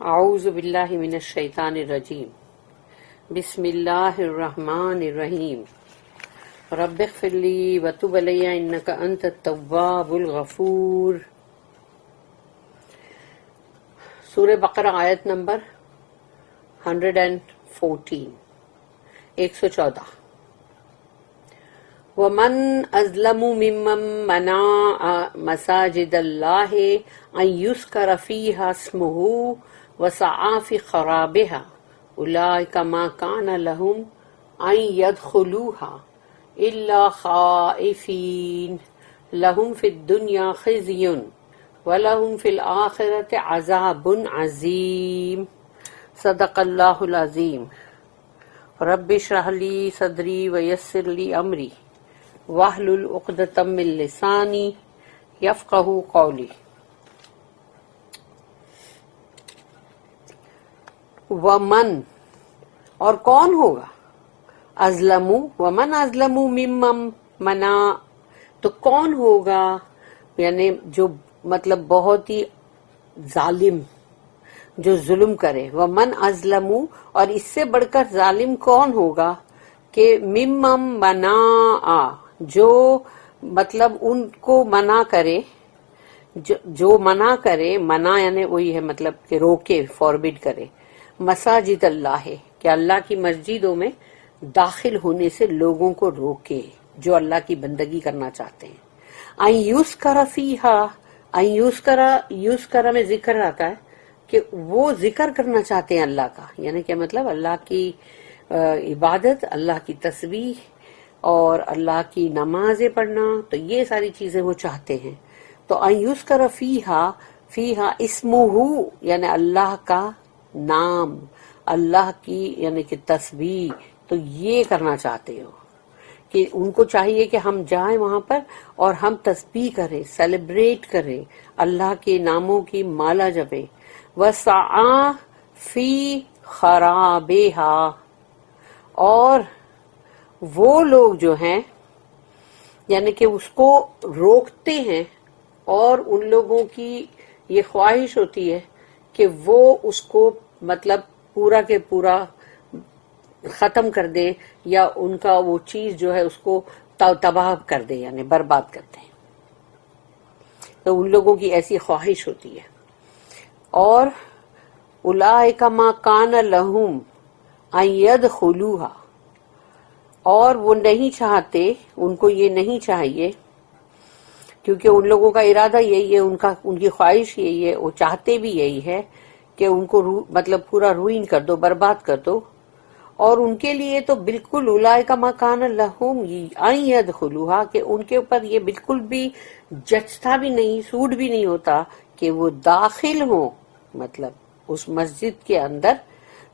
اعوذ باللہ من الشیطان الرجیم بسم اللہ الرحمن الرحیم رب اغفر لی وتب علی انک انت التواب الغفور۔ سورہ بقرہ آیت نمبر 114 114۔ وَمَنْ أَظْلَمُ مِمَّنْ مَنَعَ مَسَاجِدَ اللَّهِ أَنْ يُذْكَرَ فِيهَا اسْمُهُ وَسَعَىٰ فِي خَرَابِهَا أُولَٰئِكَ مَا كَانَ لَهُمْ أَنْ يَدْخُلُوهَا إِلَّا خَائِفِينَ لَهُمْ فِي الدُّنْيَا خِزْيٌ وَلَهُمْ فِي الْآخِرَةِ عَذَابٌ عَظِيمٌ۔ صدق اللہ العظیم۔ رب اشرح لی صدری ویسر لی امری واحلل عقدۃ من لسانی یفقہوا قولی۔ ومن اور کون ہوگا، ازلم ومن ازلم ممن منع تو کون ہوگا، یعنی جو مطلب بہت ہی ظالم، جو ظلم کرے۔ ومن ازلم اور اس سے بڑھ کر ظالم کون ہوگا کہ ممن منع جو مطلب ان کو منع کرے، جو منع کرے، منع یعنی وہی ہے مطلب کہ روکے، فوربڈ کرے، مساجد اللہ کہ اللہ کی مسجدوں میں داخل ہونے سے لوگوں کو روکے جو اللہ کی بندگی کرنا چاہتے ہیں۔ ان یذکر فیہا، ان یذکر میں ذکر آتا ہے کہ وہ ذکر کرنا چاہتے ہیں اللہ کا، یعنی کہ مطلب اللہ کی عبادت، اللہ کی تسبیح اور اللہ کی نمازیں پڑھنا، تو یہ ساری چیزیں وہ چاہتے ہیں۔ تو ان یذکر فیہا اسمہ یعنی اللہ کا نام، اللہ کی یعنی کہ تسبیح، تو یہ کرنا چاہتے ہو کہ ان کو چاہیے کہ ہم جائیں وہاں پر اور ہم تسبیح کریں، سیلیبریٹ کریں، اللہ کے ناموں کی مالا جپیں۔ وَسَعَىٰ فِي خَرَابِهَا اور وہ لوگ جو ہیں یعنی کہ اس کو روکتے ہیں، اور ان لوگوں کی یہ خواہش ہوتی ہے کہ وہ اس کو مطلب پورا کے پورا ختم کر دے، یا ان کا وہ چیز جو ہے اس کو تباہ کر دے، یعنی برباد کر دے۔ تو ان لوگوں کی ایسی خواہش ہوتی ہے۔ اور اولئک ما کان لہم ان یدخلوها اور وہ نہیں چاہتے، ان کو یہ نہیں چاہیے، کیونکہ ان لوگوں کا ارادہ یہی ہے، ان کی خواہش یہی ہے، وہ چاہتے بھی یہی ہے کہ ان کو مطلب پورا روئن کر دو، برباد کر دو۔ اور ان کے لیے تو بالکل اولئک ما کان لہم ان یدخلوها کہ ان کے اوپر یہ بالکل بھی جچتا بھی نہیں، سوٹ بھی نہیں ہوتا کہ وہ داخل ہوں مطلب اس مسجد کے اندر،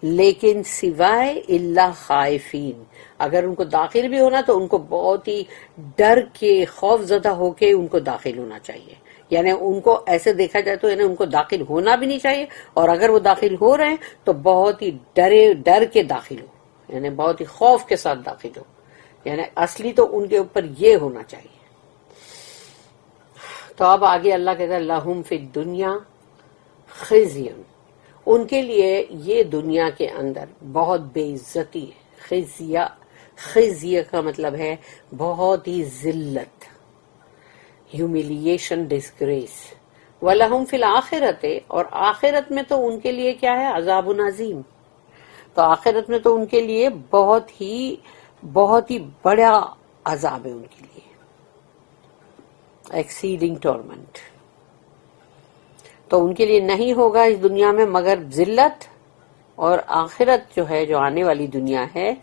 لیکن سوائے اللہ خائفین، اگر ان کو داخل بھی ہونا تو ان کو بہت ہی ڈر کے، خوف زدہ ہو کے ان کو داخل ہونا چاہیے، یعنی ان کو ایسے دیکھا جائے تو یعنی ان کو داخل ہونا بھی نہیں چاہیے، اور اگر وہ داخل ہو رہے ہیں تو بہت ہی ڈر کے داخل ہو، یعنی بہت ہی خوف کے ساتھ داخل ہو، یعنی اصلی تو ان کے اوپر یہ ہونا چاہیے۔ تو اب آگے اللہ کہتا ہے لہم فی الدنیا خزی، ان کے لیے یہ دنیا کے اندر بہت بے عزتی ہے۔ خزیہ کا مطلب ہے بہت ہی ذلت، ہیومیلیشن، ڈسگریس۔ وَلَهُمْ فِي الْآخِرَةِ اور آخرت میں تو ان کے لیے کیا ہے، عذاب عظیم۔ تو آخرت میں تو ان کے لیے بہت ہی بڑا عذاب ہے ان کے لیے، ایکسیڈنگ ٹورمنٹ۔ تو ان کے لیے نہیں ہوگا اس دنیا میں مگر ذلت، اور آخرت جو ہے، جو آنے والی دنیا ہے،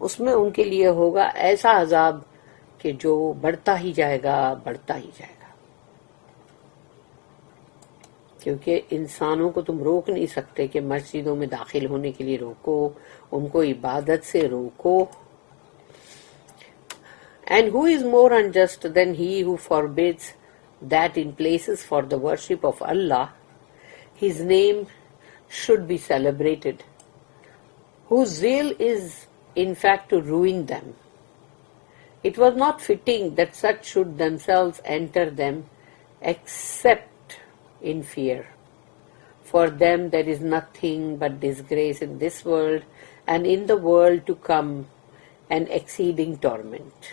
اس میں ان کے لیے ہوگا ایسا عذاب کہ جو بڑھتا ہی جائے گا، بڑھتا ہی جائے گا۔ کیونکہ انسانوں کو تم روک نہیں سکتے کہ مسجدوں میں داخل ہونے کے لیے روکو، ان کو عبادت سے روکو۔ And who is more unjust than he who forbids that in places for the worship of Allah, his name should be celebrated, whose zeal is in fact to ruin them. It was not fitting that such should themselves enter them except in fear. For them there is nothing but disgrace in this world and in the world to come an exceeding torment.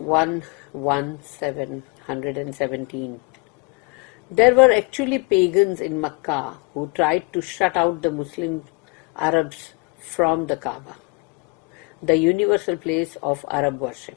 11717, there were actually pagans in Makkah who tried to shut out the Muslim Arabs from the Kaaba, the universal place of Arab worship.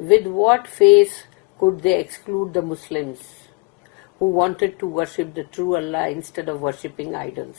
With what face could they exclude the Muslims who wanted to worship the true Allah instead of worshipping idols?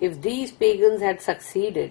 If these pagans had succeeded,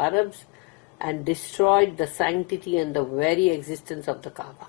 Arabs and destroyed the sanctity and the very existence of the Kaaba।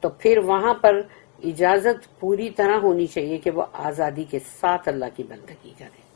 تو پھر وہاں پر اجازت پوری طرح ہونی چاہیے کہ وہ آزادی کے ساتھ اللہ کی بندگی کرے.